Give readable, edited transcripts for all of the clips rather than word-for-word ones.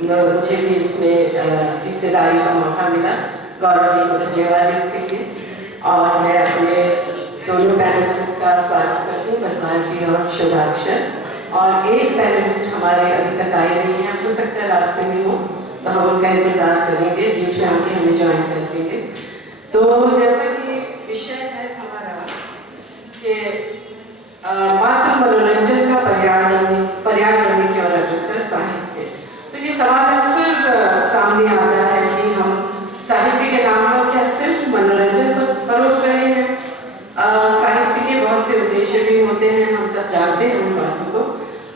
मुझे भी इसमें हिस्सेदारी का मौका मिला। गौरव जी को धन्यवाद इसके लिए। और मैं अपने दोनों पैनलिस्ट का स्वागत करती हूँ, बदमाश जी और शोभाक्षर। और एक पैनलिस्ट हमारे अभी तक आए नहीं है, हो सकता है रास्ते में हो, तो हम उनका इंतजार करेंगे, बीच में आके हमें ज्वाइन कर देंगे। तो जैसा कि विषय है हमारा कि मात्र मनोरंजन का पर्यावरण की और अग्रसर साहित्य, तो ये सवाल अक्सर सामने आता है कि हम साहित्य के नाम पर क्या सिर्फ मनोरंजन को परोस रहे हैं। साहित्य के बहुत से उद्देश्य भी होते हैं, हम सब जानते हैं उन बातों को,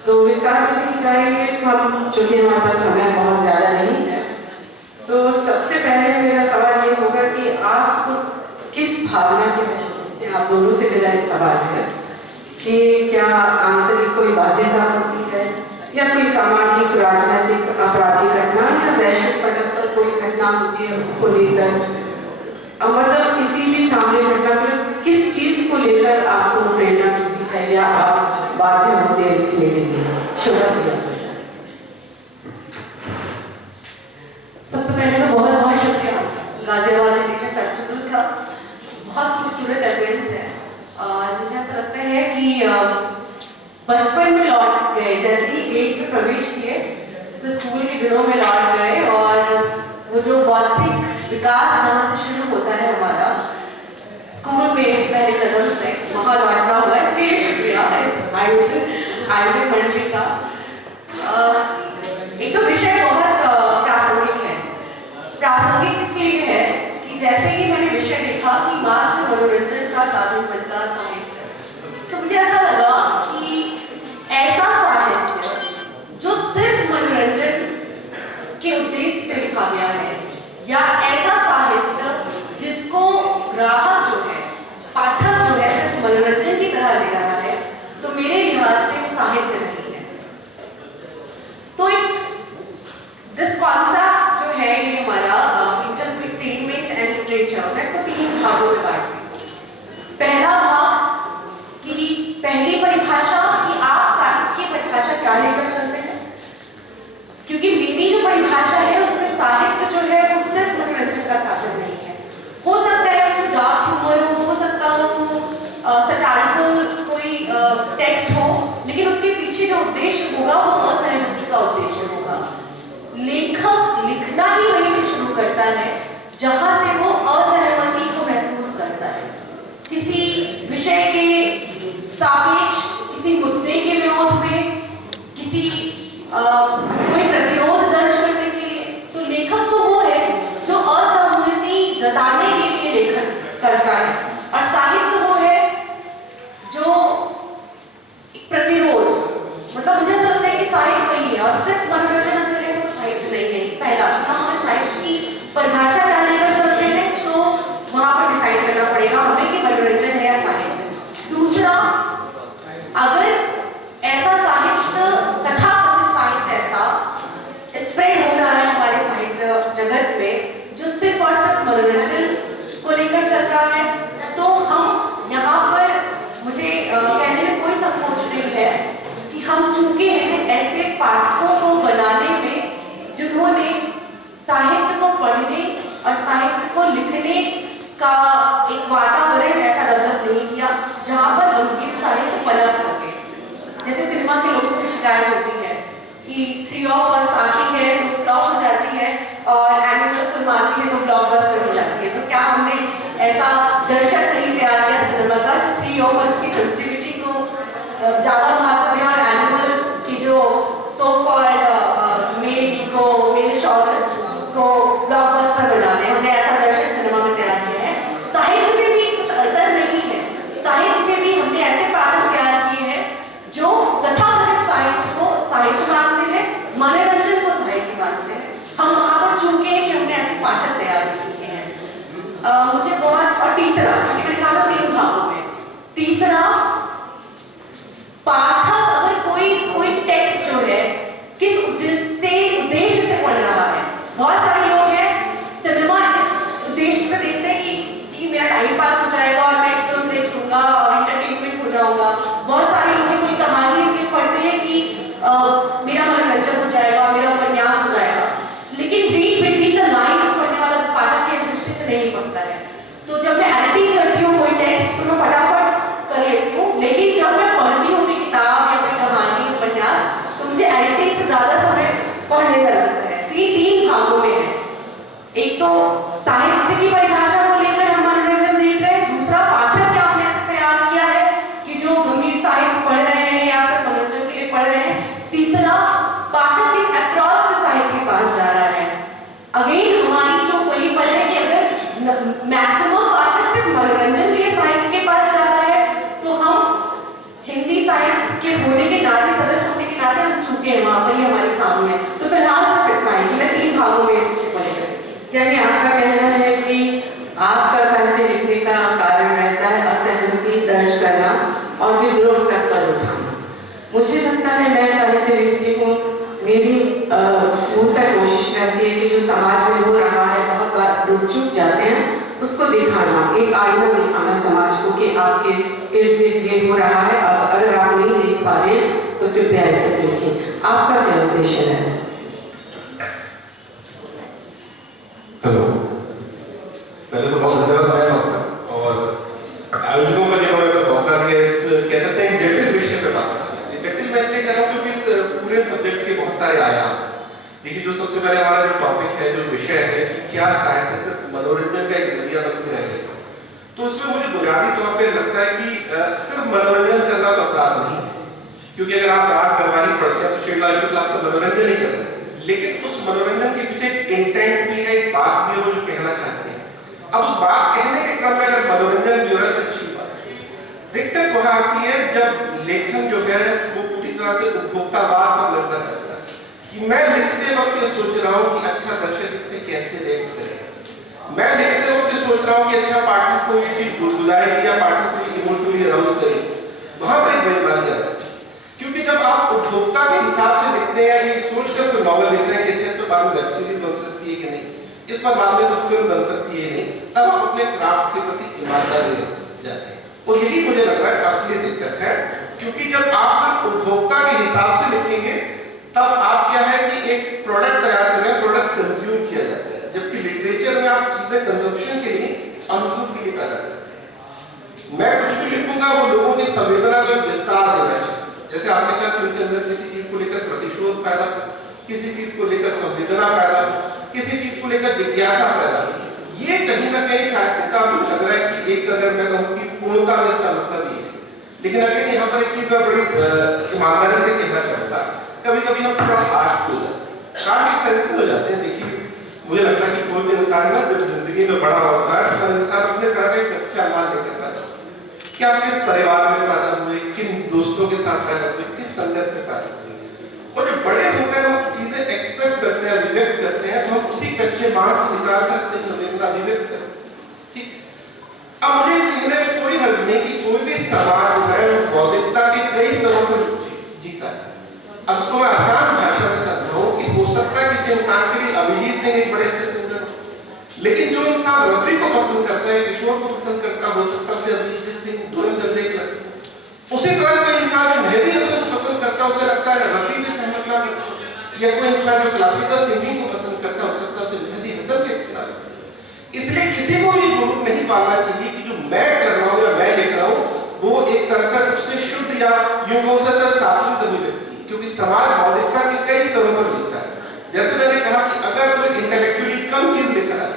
तो विस्तार में नहीं जाएंगे हम, चूंकि हमारे पास समय बहुत ज़्यादा नहीं है। तो सबसे पहले मेरा सवाल ये होगा कि आप किस भावना के हैं, आप दोनों से मेरा एक सवाल है कि क्या आंतरिक कोई बाध्यता होती है या कोई सामाजिक राजनीतिक आपराधिक घटना या वैश्विक पटल पर कोई घटना होती है उसको लेकर, मतलब किसी भी सामने घटना पर किस चीज को लेकर आपको प्रेरणा मिलती है या आप बाध्य होते हैं लिखने के लिए? शोभा जी। सबसे पहले तो बहुत बहुत शुक्रिया गाजियाबाद लिटरेचर फेस्टिवल का, बहुत खूबसूरत इवेंट्स है। और मुझे ऐसा लगता है कि बचपन में लौट गए, जैसे ही गेट में प्रवेश किए तो स्कूल के दिनों में लौट गए, और वो जो बौद्धिक विकास जहाँ से शुरू होता है हमारा स्कूल में पहले कदम से वहाँ लौटना हुआ, इसके लिए शुक्रिया इस आयोजन मंडली का। एक तो विषय बहुत प्रासंगिक है। प्रासंगिक इसलिए है कि जैसे ही मैंने विषय देखा कि मात्र मनोरंजन का साधन बनता साहित्य, तो मुझे ऐसा लगा कि ऐसा साहित्य जो सिर्फ मनोरंजन के उद्देश्य से लिखा गया है, या ऐसा साहित्य जिसको ग्राहक जो है, पाठक जो है, सिर्फ मनोरंजन की तरह ले रहा है, तो मेरे लिहाज से वो साहित्य नहीं है। तो दिस कॉन्सेप्ट जो है ये हमारा एंटरटेनमेंट एंड लिटरेचर, मैं इसको 3 भागों में बांटती हूँ। पहला भाग कि पहली परिभाषा कि आप साहित्य की परिभाषा क्या लेकर चलते हैं, क्योंकि मेरी जो परिभाषा है उसमें साहित्य जो है वो सिर्फ मनोरंजन का साधन नहीं है। हो सकता है उसमें डार्क ह्यूमर हो सकता हो सटारिकल कोई टेक्स्ट हो, लेकिन उसके पीछे जो उद्देश्य होगा वो असहमति का उद्देश्य होगा। लेखक लिखना ही वहीं से शुरू करता है जहां से वो असहमति को महसूस करता है, किसी विषय के सापेक्ष, किसी मुद्दे के विरोध में, किसी कोई प्रतिरोध दर्ज करने के लिए। तो लेखक तो वो है जो असहमति जताने के लिए लेखन करता है, और साहित्य वो है जो प्रतिरोध, मतलब मुझे ऐसा लगता है कि साहित्य वही है, और सिर्फ मनोरंजन करें तो साहित्य नहीं है। पहला हमें साहित्य की परिभाषा क्या लेकर चलते हैं, तो वहां पर डिसाइड करना पड़ेगा हमें कि मनोरंजन है या साहित्य। दूसरा, अगर ऐसा साहित्य तथा स्प्रेड हो रहा है हमारे साहित्य जगत में जो सिर्फ और सिर्फ मनोरंजन को लेकर चल रहा है, तो हम यहाँ पर मुझे कहने में कोई संकोच नहीं है कि हम चूके हैं ऐसे पाठकों को बनाने में जिन्होंने साहित्य को पढ़ने और साहित्य को लिखने का एक वातावरण ऐसा डेवलप नहीं किया जहाँ पर गंभीर साहित्य पनप सके। जैसे सिनेमा के लोगों की शिकायत होती है कि 3 ऑफ अस आती है तो फ्लॉप हो जाती है, और एनिमल फिल्म आती है तो ब्लॉकबस्टर हो जाती है। तो क्या हमने ऐसा दर्शक नहीं तैयार किया सिनेमा का जो 3 ऑफ अस की सेंसिटिविटी को ज्यादा महत्व दें, और एनिमल की जो सो कॉल्ड मेल शॉर्टिस्ट को ब्लॉकबस्टर बना दें? हमने ऐसा दर्शक सिनेमा में तैयार किया है। साहित्य में भी कुछ अंतर नहीं है। साहित्य में भी हमने ऐसे पाठक तैयार किए हैं जो तथाकथित साहित्य को साहित्य मानते हैं, मनोरंजन को साहित्य मानते हैं। हम वहां पर चूके हैं कि हमने ऐसे पाठक तैयार किए हैं। मुझे बहुत, और तीसरा मैंने कहा था 3 भागों में, तीसरा पाठ साहित्य की परिभाषा को लेकर हम मनोरंजन देख रहे हैं, दूसरा पाठक क्या आपने ऐसे तैयार किया है कि जो गंभीर साहित्य पढ़ रहे हैं या सिर्फ मनोरंजन के लिए पढ़ रहे हैं, तीसरा पाठक किस अप्रोच से साहित्य के पास जा रहा है। अगेन हमारी जो वही पढ़ रहे हैं कि अगर मैक्सिमम पाठक सिर्फ मनोरंजन के लिए साहित्य के पास जा रहा है तो हम हिंदी साहित्य के होने के नाते, सदस्य होने के नाते हम चूके हैं, वहां पर ही हमारी खामी है। तो फिलहाल से कितना है कि मैं 3 भागों में यानी आपका कहना है कि आपका साहित्य लिखने का कारण रहता है असहमति दर्ज करना और विद्रोह का स्वर उठाना। मुझे लगता है मैं साहित्य लिखती हूँ, मेरी पूर्णतः कोशिश रहती है कि जो समाज में हो रहा है बहुत बार रुक चुक जाते हैं उसको दिखाना, एक आईना दिखाना समाज को कि आपके इर्द गिर्द ये हो रहा है, अब अगर आप नहीं देख पा रहे हैं तो कृपया ऐसे लिखें। आपका क्या उद्देश्य है? हेलो, पहले तो बहुत धन्यवाद है आपका और आयोजकों का जिन्होंने मौका दिया इस कह सकते हैं जटिल विषय पे बात करने। जटिल मैं इसलिए कह रहा हूँ क्योंकि इस पूरे सब्जेक्ट के बहुत सारे आयाम। देखिए, जो सबसे पहले हमारा जो टॉपिक है, जो विषय है कि क्या साहित्य सिर्फ मनोरंजन का एक जरिया बन के रह गया, तो उसमें मुझे बुनियादी तौर पे लगता है कि सिर्फ मनोरंजन करना तो अपराध नहीं है, क्योंकि अगर आप राग दरबारी पढ़ते हैं तो श्रीलाल शुक्ला आपका मनोरंजन ही कर रहे हैं, लेकिन उस मनोरंजन के पीछे एक इंटेंट भी है, एक बात भी है, वो जो कहना चाहते हैं। अब उस बात कहने के क्रम में अगर मनोरंजन जो है तो अच्छी बात है। दिक्कत वह आती है जब लेखन जो है वो पूरी तरह से उपभोक्तावाद पर निर्भर करता है कि मैं लिखते वक्त ये सोच रहा हूँ कि अच्छा दर्शक इस पे कैसे रिएक्ट करेगा, मैं लिखते वक्त ये सोच रहा हूँ कि अच्छा पाठक को ये चीज गुदगुदाएगी या पाठक को इमोशनली अराउज करेगी। वहां पर एक बेईमानी आ जाती है, क्योंकि जब आप उपभोक्ता के हिसाब से लिखते हैं, ये सोचकर कोई नॉवल लिख रहे हैं कि इस पर बाद में वेब सीरीज बन सकती है कि नहीं, इस पर बाद में कोई फिल्म बन सकती है नहीं, तब आप अपने क्राफ्ट के प्रति ईमानदार नहीं रह जाते हैं। और यही मुझे लग रहा है असली दिक्कत है, क्योंकि जब आप सिर्फ उपभोक्ता के हिसाब से लिखेंगे तब आप क्या है कि एक प्रोडक्ट तैयार कर रहे हैं, प्रोडक्ट कंज्यूम किया जाता है, जबकि लिटरेचर में आप चीजें कंजम्पशन के लिए, अनुभव के लिए पैदा करते हैं। मैं कुछ भी लिखूंगा वो लोगों की संवेदना को विस्तार देना चाहिए। जैसे आपने कहा कि उनके अंदर किसी चीज को लेकर प्रतिशोध पैदा, किसी चीज को लेकर संवेदना पैदा, किसी चीज को लेकर जिज्ञासा पैदा, ये कहीं ना कहीं साहित्य का मुझे लग रहा है कि एक, अगर मैं कहूँ कि पूर्णता में इसका मतलब ये है। लेकिन अगर यहाँ पर एक चीज मैं बड़ी ईमानदारी से कहना चाहूंगा, कभी कभी हम थोड़ा हार्श हो जाते हैं, काफी सेंसिटिव हो जाते हैं। देखिए, मुझे लगता है कि कोई भी इंसान ना जब जिंदगी में बड़ा होता है, हर इंसान अपने तरह का एक अच्छा मान लेकर पैदा होता है कि आप किस परिवार में पैदा हुए, किन दोस्तों के साथ पैदा हुए, किस संगत में पैदा हुए, और जब बड़े होकर हम चीजें एक्सप्रेस करते हैं, अभिव्यक्त करते हैं, तो हम उसी कच्चे मांस से निकालकर अपनी संवेदना अभिव्यक्त करते हैं। ठीक है, अब मुझे कहने में कोई हर्ज नहीं कि कोई भी समाज जो है बौद्धिकता के कई स्तरों पर जीता है। अब इसको मैं आसान भाषा में समझाऊं कि हो सकता है किसी इंसान के लिए अभिजीत सिंह एक बड़े अच्छे सिंगर हो, लेकिन जो इंसान रफी को पसंद करता है, किशोर को पसंद करता है, हो सकता है अभिजीत सिंह दोनों गंदे लगते हैं। उसी तरह कोई इंसान जो मेहदी हसन को पसंद करता है, उसे लगता है रफी भी सहमत ना करता, या कोई इंसान जो क्लासिकल सिंगिंग को पसंद करता है, हो सकता है उसे मेहदी हसन भी अच्छी ना लगती। इसलिए किसी को भी जुनून नहीं पालना चाहिए कि जो मैं कर रहा हूँ या मैं लिख रहा हूँ वो एक तरह से सबसे शुद्ध या यूं कहूं से सात्विक अभिव्यक्ति, क्योंकि समाज बौद्धिकता के कई स्तरों पर जीता है। जैसे मैंने कहा कि अगर कोई इंटेलेक्चुअली कम चीज लिख रहा है,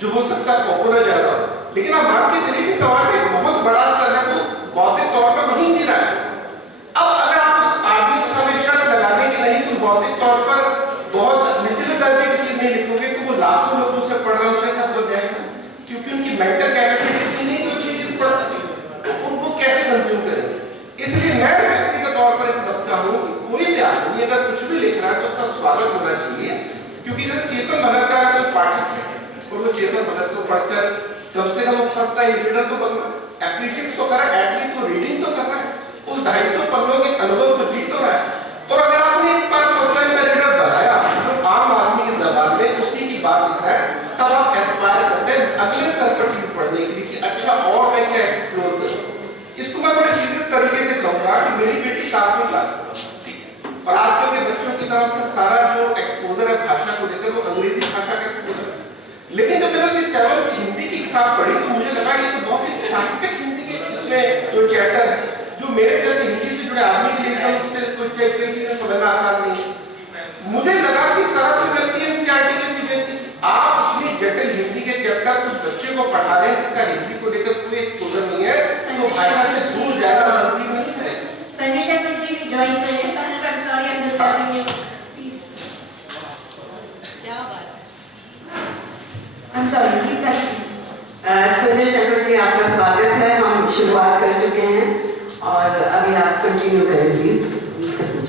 जो हो सकता है पॉपुलर ज्यादा हो, लेकिन आप मान के चलिए कि समाज का एक बहुत बड़ा स्तर है वो बौद्धिक तौर पर नहीं जी रहा है। अब अगर आप उस आदमी को सामने शर्त लगा दें कि नहीं तुम बौद्धिक तौर पर बहुत निचले दर्जे की चीज नहीं लिखोगे, तो वो लाखों लोगों से पढ़ रहे हैं, उनके साथ हो जाएगा, क्योंकि उनकी मेंटल कैपेसिटी नहीं जो चीज पढ़ सके, तो वो कैसे कंज्यूम करेंगे। इसलिए मैं व्यक्तिगत तौर पर इस बता हूं कि कोई भी आदमी अगर कुछ भी लिख रहा है तो उसका स्वागत होना चाहिए, क्योंकि जैसे चेतन भगत का कोई पाठक है और वो चेतन भगत को पढ़कर कम से कम फर्स्ट टाइम रीडर तो बन रहा है, एप्रिशिएट तो कर रहा है, एटलीस्ट वो रीडिंग तो कर रहा है, उस 250 पन्नों के अनुभव को जी तो रहा है। और अगर आपने एक बार फर्स्ट टाइम का रीडर बनाया जो आम आदमी की जबान में उसी की बात लिख रहा है, तब आप एस्पायर करते हैं अगले स्तर पर चीज पढ़ने के लिए कि अच्छा और मैं क्या एक्सप्लोर करूं। इसको मैं बड़े सीधे तरीके से कहूंगा कि मेरी बेटी 7वीं क्लास में, ठीक है, और आजकल के बच्चों की तरह उसका सारा जो एक्सपोजर है भाषा को लेकर वो अंग्रेजी भाषा का एक्सपोजर है। लेकिन जब मैंने उसकी 7th हिंदी की किताब पढ़ी तो मुझे लगा ये तो बहुत ही साहित्यिक हिंदी के इसमें जो चैप्टर है, जो मेरे जैसे हिंदी से जुड़े आदमी के लिए एकदम से कोई चीजें समझना आसान नहीं। मुझे लगा कि सरासर गलती है एनसीईआरटी की, सीबीएसई। आप इतनी जटिल हिंदी भाषा से दूर जाएगा, नजदीक नहीं है। संजय शेखर जी भी ज्वाइन करें। I'm sorry, I'm disturbing you. Please. क्या बात है? I'm sorry, please continue. Sanjay Shekhar ji, आपका स्वागत है। हम शुरुआत कर चुके हैं और अभी आप कंटिन्यू करें प्लीज, सब कुछ।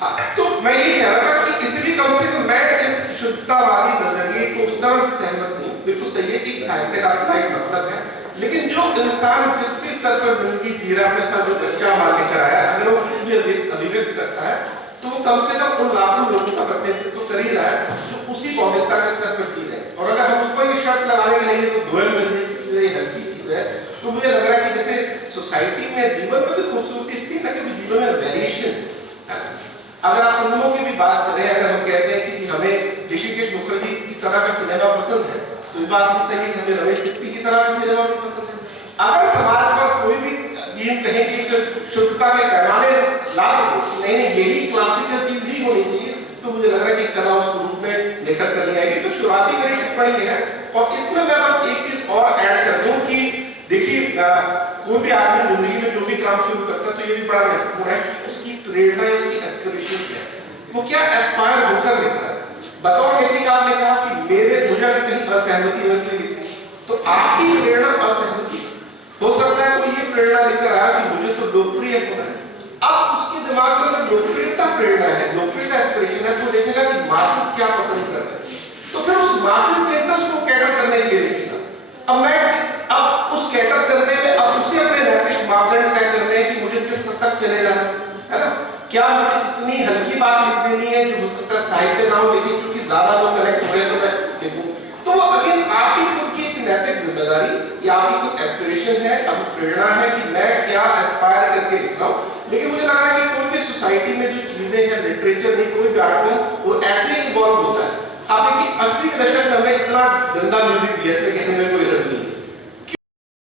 हाँ, तो मैं ये कह रहा था कि इसलिए कम से कम मैं इस शुद्धतावादी नजरिए को उस तरह से सहमत हूँ। बिल्कुल सही है कि साहित्य का अपना एक मतलब है, लेकिन जो इंसान जिस भी स्तर पर जिंदगी जी रहा है, अपने साथ जो बच्चा मार के कराया, अगर वो कुछ भी अभिव्यक्त करता है तो वो कम से कम उन लाखों लोगों का प्रतिनिधित्व कर ही रहा है जो उसी बौद्धिकता के स्तर पर जी रहे हैं। और अगर हम उस पर ये शर्त लगाने के लिए तो दोहन बनने की चीज है, हल्की चीज है, तो मुझे लग रहा है कि जैसे सोसाइटी में जीवन में भी खूबसूरती इसलिए ना कि जीवन में वेरिएशन। अगर आप फिल्मों की भी बात करें, अगर हम कहते हैं कि हमें ऋषिकेश मुखर्जी की तरह का सिनेमा पसंद है, तो ये बात भी सही है कि हमें रमेश सिप्पी की तरह का सिनेमा भी पसंद है। अगर समाज पर कोई भी ये कहें कि शुद्धता के पैमाने ला दो, नहीं यही क्लासिकल चीज ही होनी चाहिए, तो मुझे लग रहा है कि कला उस रूप में निखर कर नहीं आएगी। तो शुरुआती मेरी टिप्पणी है, और इसमें मैं बस एक चीज और ऐड कर दूं कि देखिए कोई भी आदमी जिंदगी में जो भी काम शुरू करता है तो ये भी बड़ा महत्वपूर्ण है कि उसकी प्रेरणा या उसकी एस्पिरेशन क्या है, वो क्या एस्पायर होकर लिख रहा है। बतौर लेखक आपने कहा कि मुझे कहीं असहमति में से लिखी, तो आपकी प्रेरणा असहमति हो सकता है कोई ये प्रेरणा लेकर आया कि मुझे तो लोकप्रिय होना है। अब उसके दिमाग में अगर लोकप्रियता प्रेरणा है, लोकप्रियता एस्पिरेशन है, तो देखेगा कि मासेस क्या पसंद करते हैं, तो फिर उस मासेस के इंटरेस्ट को कैटर करने के लिए लिखेगा। अब उस कैटर करने में अब उसे अपने नैतिक मापदंड तय करने हैं कि मुझे किस हद तक चलेगा, है ना? क्या मुझे इतनी हल्की बात लिख देनी है जो हो सकता है साहित्य ना हो, लेकिन चूंकि ज्यादा लोग कनेक्ट हो रहे हैं तो मैं लिखूं। तो वो अगेन आपकी खुद की एक नैतिक जिम्मेदारी या आपकी खुद एस्पिरेशन है, अब प्रेरणा है कि मैं क्या एस्पायर करके लिख रहा हूँ। लेकिन मुझे लग रहा है कि कोई भी सोसाइटी में जो चीजें हैं, लिटरेचर नहीं, कोई भी आर्ट फॉर्म, वो ऐसे ही इवॉल्व होता है। आप देखिए 80 के दशक में हमें इतना गंदा म्यूजिक दिया, इसमें कहने में कोई